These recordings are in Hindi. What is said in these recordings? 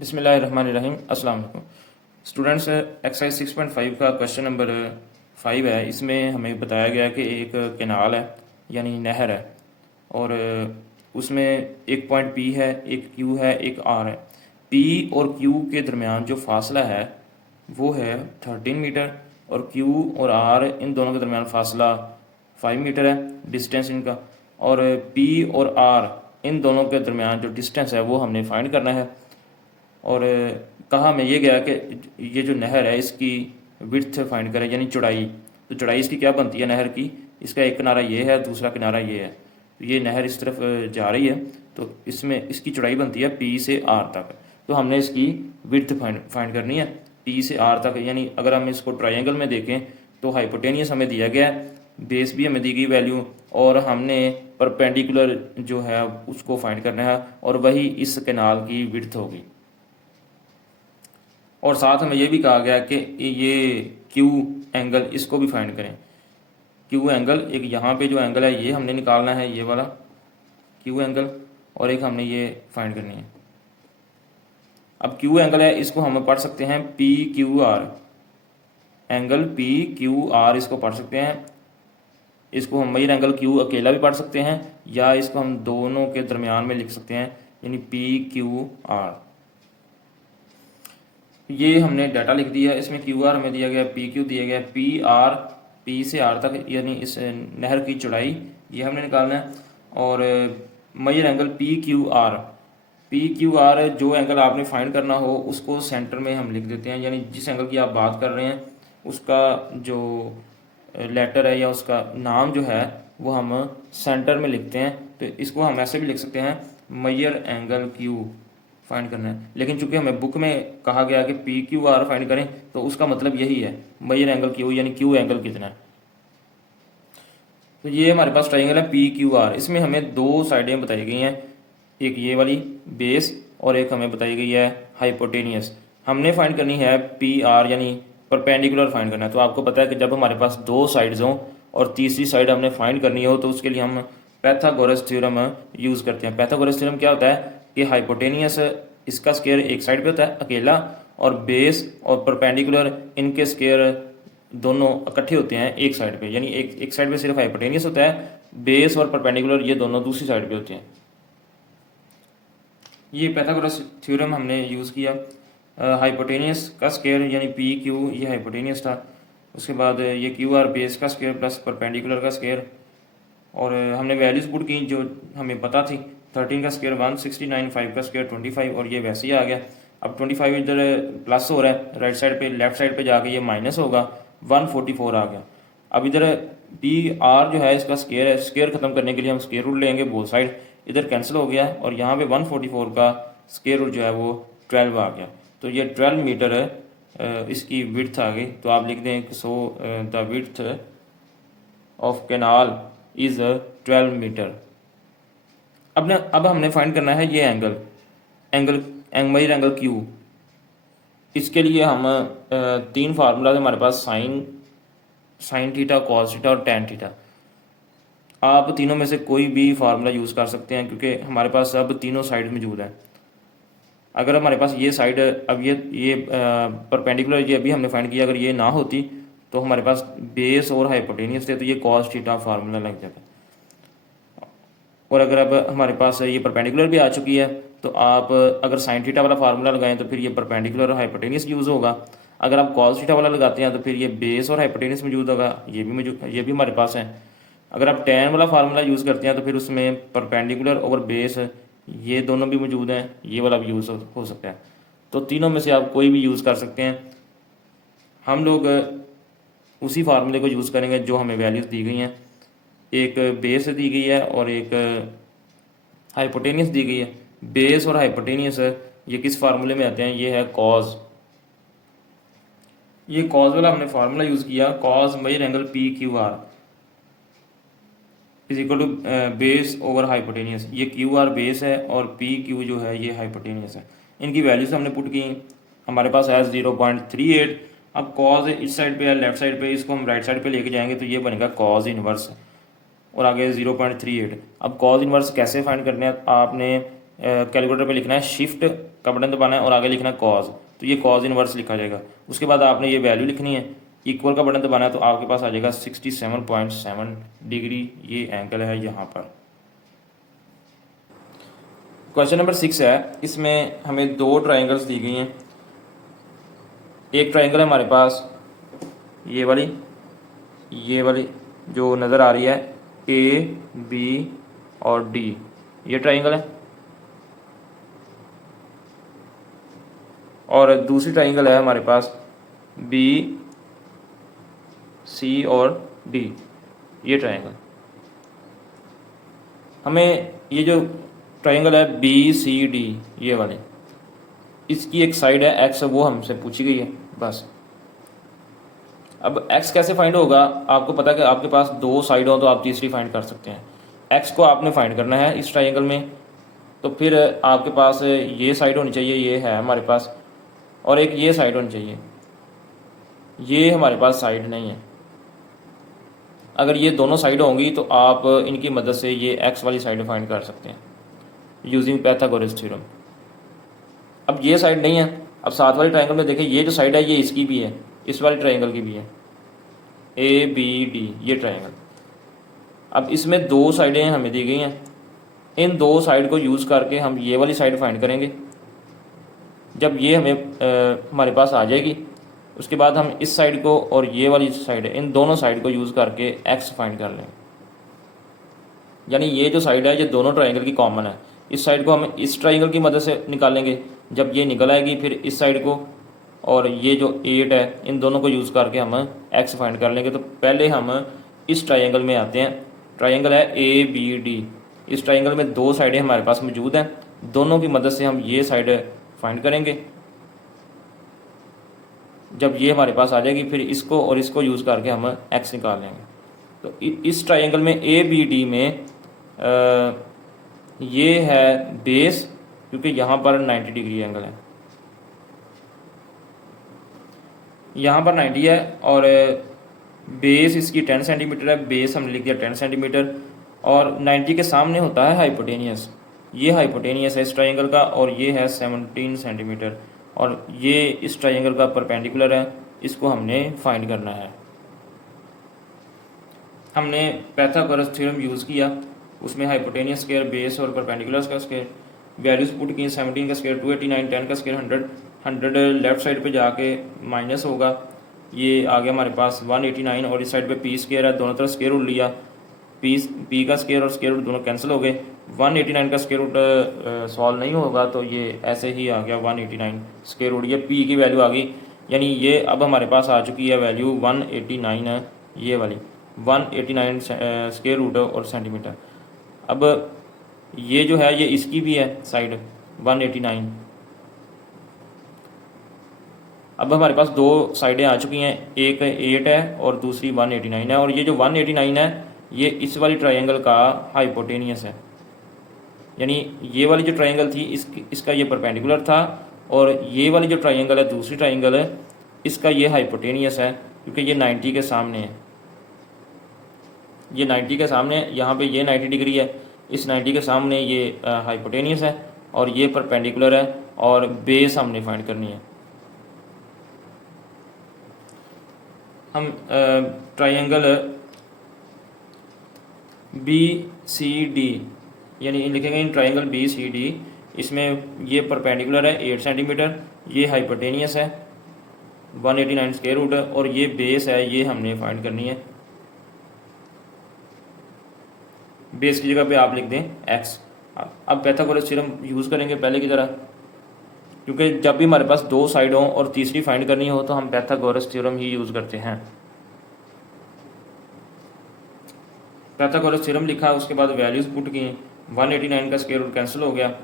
बिस्मिल्लाहिर्रहमानिर्रहीम। अस्सलाम वालेकुम स्टूडेंट्स। एक्सरसाइज 6.5 का क्वेश्चन नंबर 5 है। इसमें हमें बताया गया कि एक कैनाल है यानी नहर है और उसमें एक पॉइंट पी है, एक क्यू है, एक आर है। पी और क्यू के दरमियान जो फासला है वो है 13 मीटर और क्यू और आर इन दोनों के दरमियान फासला 5 मीटर है डिस्टेंस इनका। और पी और आर इन दोनों के दरमियान जो डिस्टेंस है वो हमने फाइंड करना है। और कहा हमें ये गया कि ये जो नहर है इसकी विड्थ फाइंड करें यानी चौड़ाई। तो चौड़ाई इसकी क्या बनती है नहर की, इसका एक किनारा ये है, दूसरा किनारा ये है। तो ये नहर इस तरफ जा रही है तो इसमें इसकी चौड़ाई बनती है पी से आर तक। तो हमने इसकी विड्थ फाइंड करनी है पी से आर तक। यानी अगर हम इसको ट्रायंगल में देखें तो हाइपोटेनियस हमें दिया गया है, बेस भी हमें दी गई वैल्यू, और हमने परपेंडिकुलर जो है उसको फाइंड करना है और वही इस कैनाल की विड्थ होगी। और साथ में ये भी कहा गया कि ये क्यू एंगल इसको भी फाइंड करें। क्यू एंगल एक यहाँ पे जो एंगल है ये हमने निकालना है, ये वाला क्यू एंगल, और एक हमने ये फाइंड करनी है। अब क्यू एंगल है इसको हम पढ़ सकते हैं P Q are, angle P Q are इसको पढ़ सकते हैं। इसको हम मेजर एंगल क्यू अकेला भी पढ़ सकते हैं या इसको हम दोनों के दरमियान में लिख सकते हैं यानी पी क्यू आर। ये हमने डाटा लिख दिया, इसमें क्यू आर हमें दिया गया, पी क्यू दिया गया, पी आर पी से आर तक यानी इस नहर की चौड़ाई ये हमने निकालना है। और measure angle P Q R जो एंगल आपने फाइंड करना हो उसको सेंटर में हम लिख देते हैं। यानी जिस एंगल की आप बात कर रहे हैं उसका जो लेटर है या उसका नाम जो है वो हम सेंटर में लिखते हैं। तो इसको हम ऐसे भी लिख सकते हैं मेजर एंगल क्यू फाइंड करना है। लेकिन चूंकि हमें बुक में कहा गया कि पी क्यू आर फाइंड करें तो उसका मतलब यही है मेजर एंगल क्यू यानी क्यू एंगल कितना है। तो ये हमारे पास ट्राइंगल है पी क्यू आर। इसमें हमें दो साइडें बताई गई हैं, एक ये वाली बेस और एक हमें बताई गई है हाइपोटेनियस। हमने फाइंड करनी है पी आर यानी परपेंडिकुलर फाइंड करना है। तो आपको पता है कि जब हमारे पास दो साइड्स हों और तीसरी साइड हमने फाइंड करनी हो तो उसके लिए हम पैथागोरस थ्योरम यूज़ करते हैं। पैथागोरस थ्योरम क्या होता है कि हाइपोटेनियस इसका स्क्वायर एक साइड पे होता है अकेला, और बेस और परपेंडिकुलर इनके स्क्वायर दोनों इकट्ठे होते हैं एक साइड पे। यानी एक साइड पे सिर्फ हाइपोटेनियस होता है, बेस और परपेंडिकुलर ये दोनों दूसरी साइड पे होते हैं। ये पैथागोरस थ्योरम हमने यूज़ किया। हाइपोटेनियस का स्क्वायर यानी पी क्यू ये हाइपोटेनियस था, उसके बाद ये क्यू आर बेस का स्क्वायर प्लस परपेंडिकुलर का स्क्वायर। और हमने वैल्यूज पुट की जो हमें पता थी, 13 का स्क्वायर 169, 5 का स्क्वायर 25, और ये वैसे ही आ गया। अब 25 इधर प्लस हो रहा है राइट साइड पे, लेफ्ट साइड पे जाके ये माइनस होगा, 144 आ गया। अब इधर पी आर जो है इसका स्क्वायर है, स्क्वायर खत्म करने के लिए हम स्क्वायर रूट लेंगे, बोथ साइड इधर कैंसिल हो गया और यहाँ पे 144 का स्क्वायर रूट जो है वो 12 आ गया। तो ये 12 मीटर इसकी विड्थ आ गई। तो आप लिख दें so the width of canal is 12 metre. अब हमने फाइंड करना है ये मेजर एंगल क्यू। इसके लिए हम तीन फार्मूला हमारे पास साइन थीटा, कॉस थीटा और टैन थीटा। आप तीनों में से कोई भी फार्मूला यूज़ कर सकते हैं क्योंकि हमारे पास अब तीनों साइड मौजूद है। अगर हमारे पास ये साइड अब ये परपेंडिकुलर ये अभी हमने फाइंड किया, अगर ये ना होती तो हमारे पास बेस और हाइपोटेनियस थे तो ये कॉस थीटा फार्मूला लग जाता। और अगर अब हमारे पास ये परपेंडिकुलर भी आ चुकी है तो आप अगर साइन थीटा वाला फार्मूला लगाएं तो फिर ये परपेंडिकुलर और हाइपोटेनियस यूज़ होगा। अगर आप कॉस थीटा वाला लगाते हैं तो फिर ये बेस और हाइपोटेनियस मौजूद होगा, ये भी हमारे पास है। अगर आप टैन वाला फार्मूला यूज़ करते हैं तो फिर उसमें परपेंडिकुलर और बेस ये दोनों भी मौजूद हैं, ये वाला भी यूज़ हो सकता है। तो तीनों में से आप कोई भी यूज़ कर सकते हैं। हम लोग उसी फार्मूले को यूज़ करेंगे जो हमें वैल्यूज़ दी गई हैं, एक बेस दी गई है और एक हाइपोटेनियस दी गई है। बेस और हाइपोटेनियस ये किस फार्मूले में आते हैं, ये है कॉज। ये कॉज वाला हमने फार्मूला यूज़ किया, cos measure angle P Q R is equal to base over hypotenuse. ये क्यू आर बेस है और पी क्यू जो है ये हाइपोटेनियस है। इनकी वैल्यूज हमने पुट की, हमारे पास है 0.38। अब कॉज इस साइड पे है लेफ्ट साइड पे, इसको हम राइट साइड पे लेके जाएंगे तो ये बनेगा कॉज इनवर्स और आगे 0.38। अब कॉज इनवर्स कैसे फाइंड करना है, आपने कैलकुलेटर पे लिखना है शिफ्ट का बटन दबाना है और आगे लिखना है कॉज, तो ये कॉज इनवर्स लिखा जाएगा। उसके बाद आपने ये वैल्यू लिखनी है, इक्वल का बटन दबाना है तो आपके पास आ जाएगा 67.7 डिग्री ये एंगल है यहाँ पर। क्वेश्चन नंबर 6 है, इसमें हमें दो ट्राइंगल्स दी गई हैं। एक ट्राइंगल है हमारे पास ये वाली जो नज़र आ रही है ए बी और डी, ये ट्राइंगल है, और दूसरी ट्राइंगल है हमारे पास बी सी और डी, ये ट्राइंगल। हमें ये जो ट्राइंगल है बी सी डी ये वाले, इसकी एक साइड है एक्स, वो हमसे पूछी गई है बस। अब एक्स कैसे फाइंड होगा, आपको पता है कि आपके पास दो साइड हो तो आप तीसरी फाइंड कर सकते हैं। एक्स को आपने फाइंड करना है इस ट्राइंगल में, तो फिर आपके पास ये साइड होनी चाहिए, ये है हमारे पास, और एक ये साइड होनी चाहिए, ये हमारे पास साइड नहीं है। अगर ये दोनों साइड होंगी तो आप इनकी मदद से ये एक्स वाली साइड फाइंड कर सकते हैं यूजिंग पैथागोरस थ्योरम। अब ये साइड नहीं है, अब साथ वाली ट्राइंगल में देखें, ये जो साइड है ये इसकी भी है, इस वाली ट्राइंगल की भी है, ए बी डी ये ट्राइंगल। अब इसमें दो साइडें हमें दी गई हैं, इन दो साइड को यूज़ करके हम ये वाली साइड फाइंड करेंगे। जब ये हमें हमारे पास आ जाएगी, उसके बाद हम इस साइड को और ये वाली साइड है, इन दोनों साइड को यूज़ करके एक्स फाइंड कर लेंगे। यानी ये जो साइड है ये दोनों ट्राइंगल की कॉमन है, इस साइड को हम इस ट्राइंगल की मदद से निकालेंगे। जब ये निकल आएगी फिर इस साइड को और ये जो 8 है इन दोनों को यूज़ करके हम एक्स फाइंड कर लेंगे। तो पहले हम इस ट्राइंगल में आते हैं, ट्राइंगल है ए बी डी। इस ट्राइंगल में दो साइडें हमारे पास मौजूद हैं, दोनों की मदद से हम ये साइड फाइंड करेंगे। जब ये हमारे पास आ जाएगी फिर इसको और इसको यूज़ करके हम एक्स निकाल लेंगे। तो इस ट्राइंगल में ए बी डी में ये है बेस, क्योंकि यहाँ पर 90 डिग्री एंगल है, यहाँ पर 90 है, और बेस इसकी 10 सेंटीमीटर है, बेस हमने लिख दिया 10 सेंटीमीटर, और 90 के सामने होता है हाइपोटेनियस, ये हाइपोटेनियस है इस ट्राइंगल का, और ये है 17 सेंटीमीटर, और ये इस ट्राइंगल का परपेंडिकुलर है, इसको हमने फाइंड करना है। हमने पैथागोरस थ्योरम यूज़ किया, उसमें हाइपोटेनियस स्क्वायर, बेस और परपेंडिकुलर का स्क्वायर, वैल्यूज पुट की, 17 का स्क्वायर 289, 10 का स्क्वायर 100 लेफ्ट साइड पे जाके माइनस होगा, ये आ गया हमारे पास 189, और इस साइड पे पी स्क्वायर है, दोनों तरफ स्क्वायर रूट लिया, पी का स्क्वायर और स्क्वायर रूट दोनों कैंसिल हो गए, 189 का स्क्वायर रूट सॉल्व नहीं होगा तो ये ऐसे ही आ गया 189 स्क्वायर रूट, ये पी की वैल्यू आ गई। यानी ये अब हमारे पास आ चुकी है वैल्यू 189 है, ये वाली 189 स्क्वायर रूट और सेंटीमीटर। अब ये जो है ये इसकी भी है साइड 189। अब हमारे पास दो साइडें आ चुकी हैं, एक 8 है और दूसरी 189 है, और ये जो 189 है ये इस वाली ट्रायंगल का हाइपोटेनियस है। यानी ये वाली जो ट्रायंगल थी इसका ये परपेंडिकुलर था, और ये वाली जो ट्रायंगल है दूसरी ट्रायंगल है इसका ये हाइपोटेनियस है, क्योंकि ये 90 के सामने है, ये 90 के सामने, यहाँ पे ये 90 डिग्री है, इस 90 के सामने ये हाइपोटेनियस है और ये परपेंडिकुलर है, और बेस हमने फाइंड करनी है। हम ट्रायंगल बी सी डी यानी लिखेंगे in triangle B C D, इसमें ये परपेंडिकुलर है 8 सेंटीमीटर, ये हाइपोटेनियस है 189 स्क्वायर रूट है, और ये बेस है, ये हमने फाइंड करनी है। बेस की जगह पे आप लिख दें x। अब पैथागोरस थ्योरम यूज़ करेंगे पहले की तरह, क्योंकि जब भी हमारे पास दो साइड हो और तीसरी फाइंड करनी हो तो हम पैथागोरस थ्योरम ही यूज़ करते हैं। पैथागोरस थ्योरम लिखा, उसके बाद वैल्यूज़ पुट की, 189 का स्क्वायर रूट कैंसिल हो गया,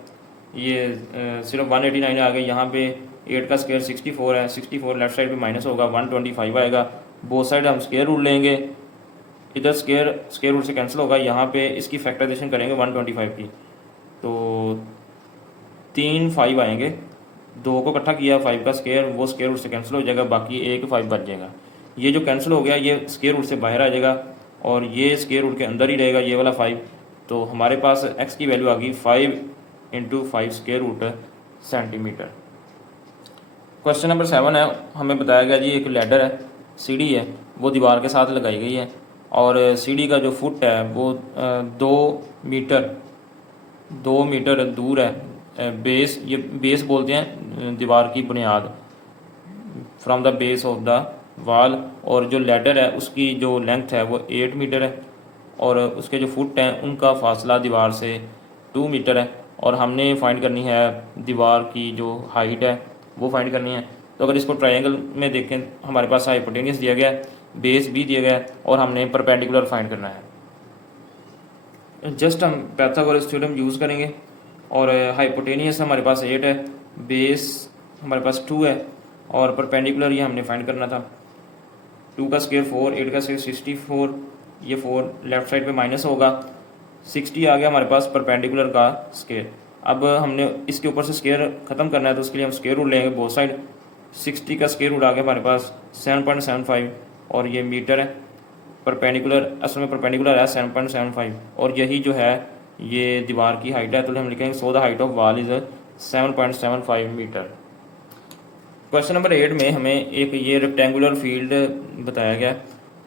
ये सिर्फ 189 आ गई, यहाँ पे 8 का स्क्वायर 64 है, 64 लेफ्ट साइड पे माइनस होगा, 125 आएगा, बोथ साइड हम स्क्वायर रूट लेंगे, इधर स्क्वायर रूट से कैंसिल होगा, यहाँ पे इसकी फैक्टराइजेशन करेंगे 125 की, तो 3 5 आएंगे, 2 को इकट्ठा किया 5 का स्क्वायर, वो स्क्वायर रूट से कैंसिल हो जाएगा, बाकी 1 5 बच जाएगा। ये जो कैंसिल हो गया ये स्क्वायर रूट से बाहर आ जाएगा और ये स्क्वायर रूट के अंदर ही रहेगा, ये वाला 5, तो हमारे पास x की वैल्यू आ गई 5 × 5 square root centimetre. Question number 7 है, हमें बताया गया जी एक लैडर है, सीढ़ी है, वो दीवार के साथ लगाई गई है और सीढ़ी का जो फुट है वो 2 मीटर दूर है। बेस, ये बेस बोलते हैं दीवार की बुनियाद, from the base of the वाल। और जो लैडर है उसकी जो लेंथ है वो 8 मीटर है और उसके जो फुट हैं उनका फासला दीवार से 2 मीटर है और हमने फाइंड करनी है दीवार की जो हाइट है वो फाइंड करनी है। तो अगर इसको ट्रायंगल में देखें, हमारे पास हाइपोटेनियस दिया गया है, बेस भी दिया गया है और हमने परपेंडिकुलर फाइंड करना है। जस्ट हम पाइथागोरस थ्योरम यूज़ करेंगे और हाइपोटेनियस हमारे पास 8 है, बेस हमारे पास 2 है और परपेंडिकुलर ये हमने फाइंड करना था। 2 का स्क्वायर 4, 8 का स्क्वायर 64, ये 4 लेफ्ट साइड पे माइनस होगा, 60 आ गया हमारे पास परपेंडिकुलर का स्क्वायर। अब हमने इसके ऊपर से स्क्वायर ख़त्म करना है तो उसके लिए हम स्क्वायर रूट लेंगे बोथ साइड। 60 का स्क्वायर रूट आ गया हमारे पास 7.75 और ये मीटर है, परपेंडिकुलर असल में परपेंडिकुलर है 7.75 और यही जो है ये दीवार की हाइट है, तो हम लिखेंगे so the height of wall is 7.75 metre. Question number 8 में हमें एक ये रेक्टेंगुलर फील्ड बताया गया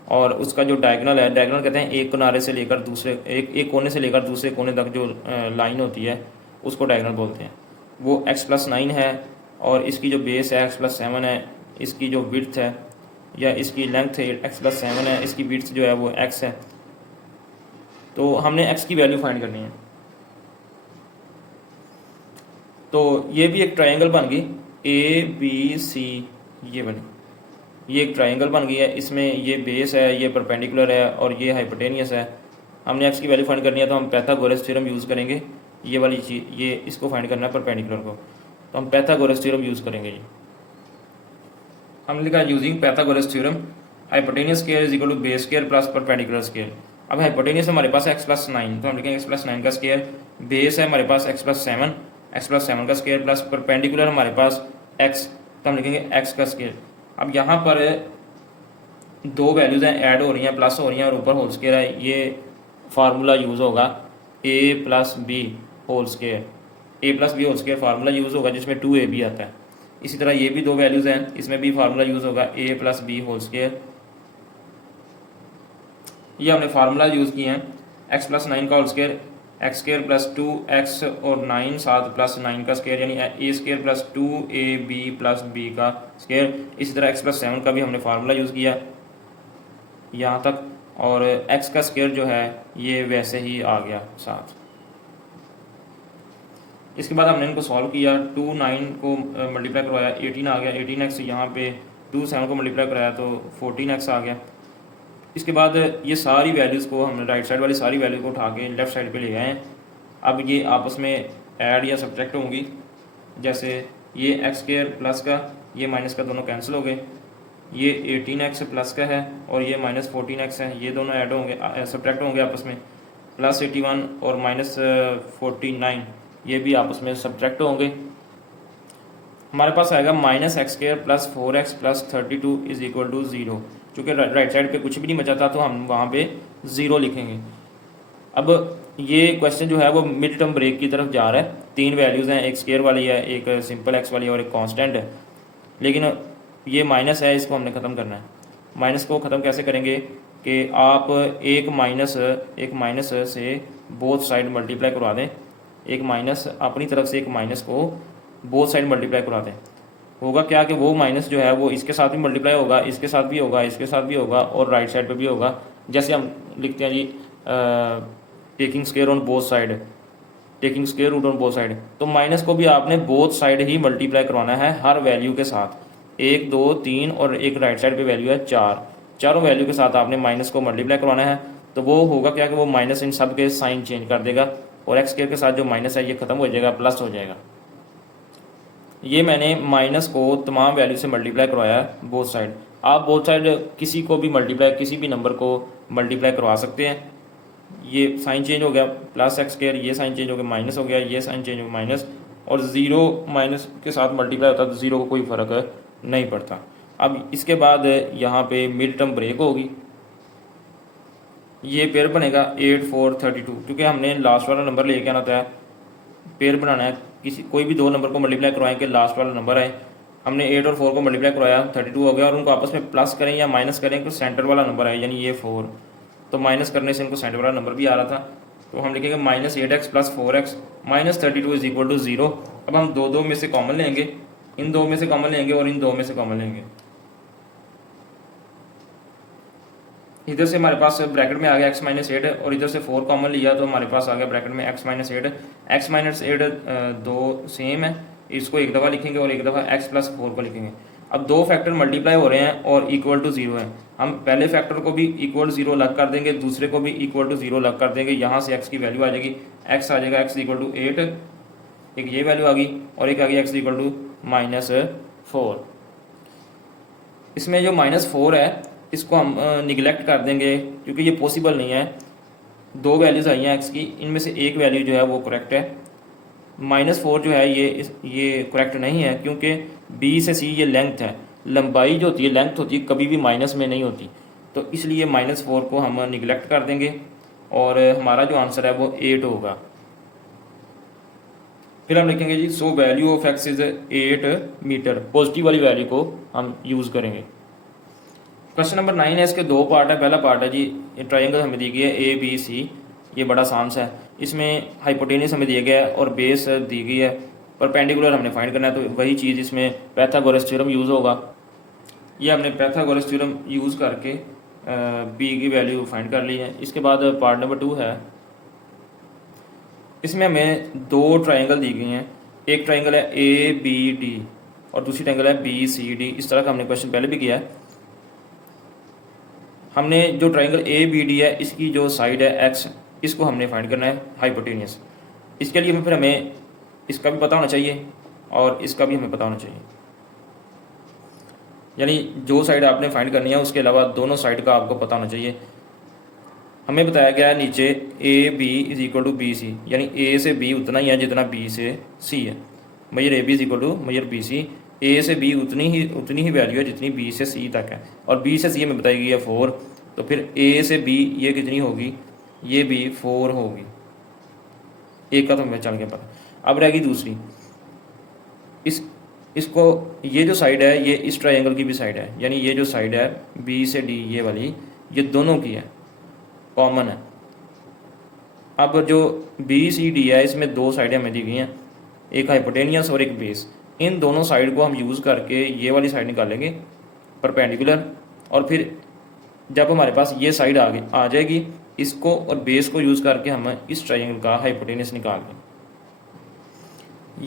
और उसका जो डायगोनल है, डायगोनल कहते हैं एक किनारे से लेकर दूसरे एक कोने से लेकर दूसरे कोने तक जो लाइन होती है उसको डायगोनल बोलते हैं। वो x+9 है और इसकी जो बेस है x+7 है, इसकी जो विड्थ है या इसकी लेंथ है x+7 है, इसकी विड्थ जो है वो x है। तो हमने x की वैल्यू फाइंड करनी है। तो ये भी एक ट्रायंगल बन गई ABC, ये बनी, ये एक ट्रायंगल बन गई है। इसमें ये बेस है, ये परपेंडिकुलर है और ये हाइपोटेनियस है। हमने x की वैल्यू फाइंड करनी है तो हम पाइथागोरस थ्योरम यूज़ करेंगे। ये वाली चीज़, ये इसको फाइंड करना है परपेंडिकुलर को, तो हम पाइथागोरस थ्योरम यूज़ करेंगे। ये हमने लिखा using Pythagoras theorem hypotenuse square is equal to base square plus perpendicular square. अब हाइपोटेनियस हमारे पास x+9, तो हम लिखेंगे x+9 का स्क्वायर, बेस है हमारे पास x+7, x+7 का स्क्वायर प्लस परपेंडिकुलर हमारे पास x, तो हम लिखेंगे x का स्क्वायर। अब यहाँ पर दो वैल्यूज़ हैं, ऐड हो रही हैं, प्लस हो रही हैं और ऊपर होल स्क्वायर है, ये फार्मूला यूज़ होगा a+b whole square, a+b whole square formula use होगा जिसमें 2ab आता है। इसी तरह ये भी दो वैल्यूज़ हैं, इसमें भी फार्मूला यूज़ होगा a+b होल स्क्वायर। ये हमने फार्मूला यूज़ किए हैं, x+9 का होल स्क्वायर, x² + 2x और 9 7 + 9 का स्क्वायर यानी a² + 2ab + b का स्क्वायर। इसी तरह x+7 का भी हमने फार्मूला यूज़ किया यहाँ तक और x का स्क्वायर जो है ये वैसे ही आ गया साथ। इसके बाद हमने इनको सॉल्व किया, 2 9 को मल्टीप्लाई करवाया 18 आ गया, 18x यहाँ पे 2 7 को मल्टीप्लाई कराया तो 14x आ गया। इसके बाद ये सारी वैल्यूज़ को हमने राइट साइड वाली सारी वैल्यू को उठा के लेफ़्ट साइड पे ले गए हैं। अब ये आपस में ऐड या सब्ट्रैक्ट होंगी, जैसे ये x² प्लस का ये माइनस का दोनों कैंसिल हो गए, ये 18x प्लस का है और ये -14x है, ये दोनों ऐड होंगे सब्ट्रैक्ट होंगे आपस में, +81 और -49 ये भी आपस में सब्ट्रैक्ट होंगे। हमारे पास आएगा -x² + 4x + 32 is equal to 0। चूँकि राइट साइड पे कुछ भी नहीं बचा था तो हम वहाँ पे 0 लिखेंगे। अब ये क्वेश्चन जो है वो मिड टर्म ब्रेक की तरफ जा रहा है, 3 वैल्यूज़ हैं, एक स्क्वायर वाली है, एक सिंपल x वाली है और एक कांस्टेंट है। लेकिन ये माइनस है, इसको हमने ख़त्म करना है। माइनस को ख़त्म कैसे करेंगे कि आप एक माइनस से बोथ साइड मल्टीप्लाई करवा दें, एक माइनस अपनी तरफ से एक माइनस को बोथ साइड मल्टीप्लाई करवा दें। होगा क्या कि वो माइनस जो है वो इसके साथ भी मल्टीप्लाई होगा, इसके साथ भी होगा, इसके साथ भी होगा और राइट साइड पे भी होगा। जैसे हम लिखते हैं जी taking square on both side, taking square root on both side, तो माइनस को भी आपने बोथ साइड ही मल्टीप्लाई करवाना है हर वैल्यू के साथ। 1 2 3 और एक राइट साइड पे वैल्यू है 4, चारों वैल्यू के साथ आपने माइनस को मल्टीप्लाई करवाना है। तो वो होगा क्या कि वो माइनस इन सब के साइन चेंज कर देगा और एक्स स्क्वायर के साथ जो माइनस है ये खत्म हो जाएगा, प्लस हो जाएगा। ये मैंने माइनस को तमाम वैल्यू से मल्टीप्लाई करवाया है बोथ साइड। आप बोथ साइड किसी को भी मल्टीप्लाई, किसी भी नंबर को मल्टीप्लाई करवा सकते हैं। ये साइन चेंज हो गया +x², ये साइन चेंज हो गया माइनस हो गया, ये साइन चेंज हो गया माइनस, और 0 माइनस के साथ मल्टीप्लाई होता है तो 0 को कोई फ़र्क नहीं पड़ता। अब इसके बाद यहाँ पे मिड टर्म ब्रेक होगी, ये पेयर बनेगा 8 4 32, क्योंकि हमने लास्ट वाला नंबर लेके आना था, पेयर बनाना है कोई भी दो नंबर को मल्टीप्लाई करवाएं कि लास्ट वाला नंबर आए। हमने 8 और 4 को मल्टीप्लाई करवाया 32 हो गया, और उनको आपस में प्लस करें या माइनस करें तो सेंटर वाला नंबर आए, यानी ये 4, तो माइनस करने से इनको सेंटर वाला नंबर भी आ रहा था। तो हम लिखेंगे -8x + 4x -32 = 0। अब हम दो में से कॉमन लेंगे, इन दो में से कॉमन लेंगे और इन दो में से कॉमन लेंगे। इधर से हमारे पास ब्रैकेट में आ गया x-8 और इधर से 4 कॉमन लिया तो हमारे पास आ गया ब्रैकेट में x-8। x-8 दो सेम है, इसको एक दफ़ा लिखेंगे और एक दफ़ा x + 4 को लिखेंगे। अब दो फैक्टर मल्टीप्लाई हो रहे हैं और इक्वल टू 0 है, हम पहले फैक्टर को भी इक्वल 0 लग कर देंगे, दूसरे को भी इक्वल टू 0 लग कर देंगे। यहाँ से x की वैल्यू आ जाएगी, x आ जाएगा x = 8, एक ये वैल्यू आ गई और एक आ गई x = -4। इसमें जो -4 है इसको हम निगलेक्ट कर देंगे क्योंकि ये पॉसिबल नहीं है। दो वैल्यूज़ आई हैं x की, इनमें से एक वैल्यू जो है वो करेक्ट है। -4 जो है ये करेक्ट नहीं है क्योंकि b से c ये लेंथ है, लंबाई जो होती है लेंथ होती है कभी भी माइनस में नहीं होती, तो इसलिए -4 को हम निगलेक्ट कर देंगे और हमारा जो आंसर है वो 8 होगा। फिर हम लिखेंगे जी so value of x is 8 metre, positive वाली वैल्यू को हम यूज़ करेंगे। क्वेश्चन नंबर 9 है, इसके दो पार्ट है। पहला पार्ट है जी ट्राइंगल हमें दी गई है ABC, ये बड़ा आसान सा है। इसमें हाइपोटेनस हमें दिया गया है और बेस दी गई है, परपेंडिकुलर हमने फाइंड करना है, तो वही चीज़ इसमें पैथागोरस थ्योरम यूज़ होगा। ये हमने पैथागोरस थ्योरम यूज़ करके B की वैल्यू फाइंड कर ली है। इसके बाद पार्ट नंबर 2 है, इसमें हमें दो ट्राइंगल दी गई हैं। एक ट्राइंगल है ABD और दूसरी ट्राइंगल है BCD। इस तरह का हमने क्वेश्चन पहले भी किया है। हमने जो ट्राइंगल ABD है इसकी जो साइड है x, इसको हमने फाइंड करना है हाइपोटेनियस। इसके लिए फिर हमें इसका भी पता होना चाहिए और इसका भी हमें पता होना चाहिए, यानी जो साइड आपने फाइंड करनी है उसके अलावा दोनों साइड का आपको पता होना चाहिए। हमें बताया गया है नीचे AB = BC, यानी A से B उतना ही है जितना B से C है। Measure AB = measure BC, A से B उतनी ही वैल्यू है जितनी B से C तक है, और B से C में बताई गई है 4, तो फिर A से B ये कितनी होगी, ये भी 4 होगी। एक का तो हमें चल गया पता। अब रहेगी दूसरी, इसको ये जो साइड है ये इस ट्रायंगल की भी साइड है, यानी ये जो साइड है B से D ये वाली, ये दोनों की है, कॉमन है। अब जो BCD है इसमें दो साइडें हमें दी गई हैं, एक हाइपोटेनियस और एक बेस। इन दोनों साइड को हम यूज़ करके ये वाली साइड निकालेंगे परपेंडिकुलर, और फिर जब हमारे पास ये साइड आ जाएगी इसको और बेस को यूज़ करके हम इस ट्रायंगल का हाइपोटेनियस निकाल लें।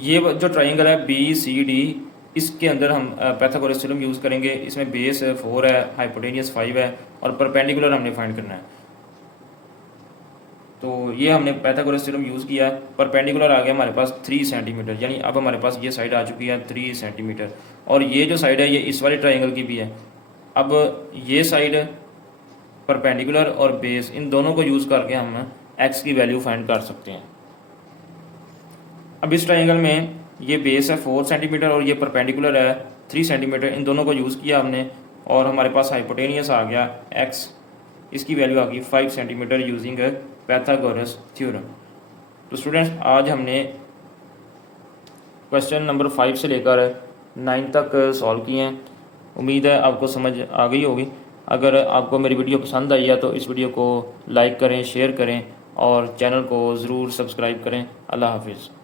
ये जो ट्रायंगल है BCD, इसके अंदर हम पैथागोरस थ्योरम यूज़ करेंगे। इसमें बेस 4 है, हाइपोटेनियस 5 है और परपेंडिकुलर हमने फाइंड करना है। तो ये हमने पैथागोरस थ्योरम यूज़ किया है। परपेंडिकुलर आ गया हमारे पास 3 सेंटीमीटर, यानी अब हमारे पास ये साइड आ चुकी है 3 सेंटीमीटर, और ये जो साइड है ये इस वाली ट्रायंगल की भी है। अब ये साइड परपेंडिकुलर और बेस, इन दोनों को यूज़ करके हम x की वैल्यू फाइंड कर सकते हैं। अब इस ट्रायंगल में ये बेस है 4 सेंटीमीटर और ये परपेंडिकुलर है 3 सेंटीमीटर, इन दोनों को यूज़ किया हमने और हमारे पास हाइपोटेनियस आ गया x, इसकी वैल्यू आ गई 5 सेंटीमीटर यूजिंग पैथागोरस थ्योरम। तो स्टूडेंट्स आज हमने क्वेश्चन नंबर 5 से लेकर 9 तक सॉल्व किए हैं। उम्मीद है आपको समझ आ गई होगी। अगर आपको मेरी वीडियो पसंद आई है तो इस वीडियो को लाइक करें, शेयर करें और चैनल को ज़रूर सब्सक्राइब करें। अल्लाह हाफिज़।